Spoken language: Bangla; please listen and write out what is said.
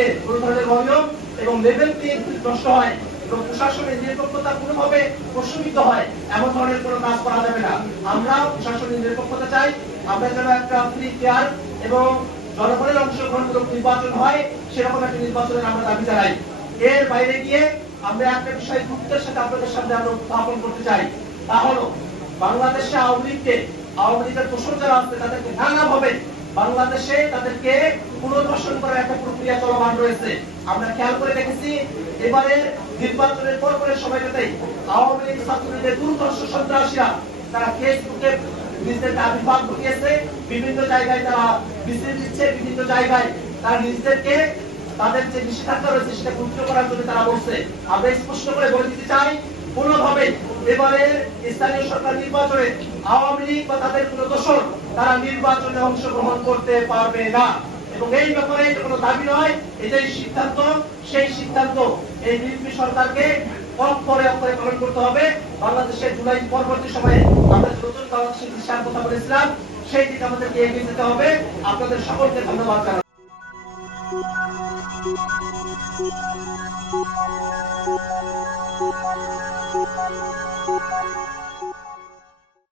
থেকে কোনো ধরনের অনিয়ম এবং লেভেল প্লেইং ফিল্ড নষ্ট হয় এবং প্রশাসনের নিরপেক্ষতা কোনোভাবে প্রশ্নবিদ্ধ হয়, এমন ধরনের কোনো কাজ করা যাবে না। আমরা প্রশাসনের নিরপেক্ষতা চাই, আমরা যেন একটা ফ্রি, ফেয়ার এবং জনগণের অংশগ্রহণমূলক নির্বাচন হয়, সেরকম একটা নির্বাচনের আমরা দাবি জানাই। এর বাইরে গিয়ে আমরা একটা বিষয় গুরুত্বের সাথে আপনাদের সামনে আমরা উত্থাপন করতে চাই, তা হলো বাংলাদেশে আওয়ামী লীগের দোষর যারা আছে তাদেরকে নানাভাবে বাংলাদেশে তাদেরকে পুনর্বাসন করার একটা প্রক্রিয়া চলমান রয়েছে। আমরা খেয়াল করে দেখেছি এবারে নির্বাচনের পরের সময়টাতেই আওয়ামী লীগ ছাত্রলীগের দুর্ধর্ষ সন্ত্রাসীরা তারা ফেসবুকে নিজেদের আবির্ভাব ঘটিয়েছে, বিভিন্ন জায়গায় তারা মিছিল দিচ্ছে, বিভিন্ন জায়গায় তারা নিজেদেরকে তাদের যে নিষেধাজ্ঞা রয়েছে সেটা পবিত্র করার জন্য তারা বলছে। আমরা স্পষ্ট করে বলে দিতে চাই, কোনোভাবে এবারে স্থানীয় সরকার নির্বাচনে আওয়ামী লীগ বা তাদের কোনো দোষর তারা নির্বাচনে অংশগ্রহণ করতে পারবে না এবং এই ব্যাপারে এটা কোনো দাবি নয়, এটাই সিদ্ধান্ত। সেই সিদ্ধান্ত এই বিএনপি সরকারকে অক্ষরে অক্ষরে পালন করতে হবে। বাংলাদেশের জুলাই পরবর্তী সময়ে আমরা নতুন বাংলাদেশের দিশার কথা বলেছিলাম, সেই দিকে আমাদেরকে এগিয়ে যেতে হবে। আপনাদের সকলকে ধন্যবাদ জানাই। Thank you.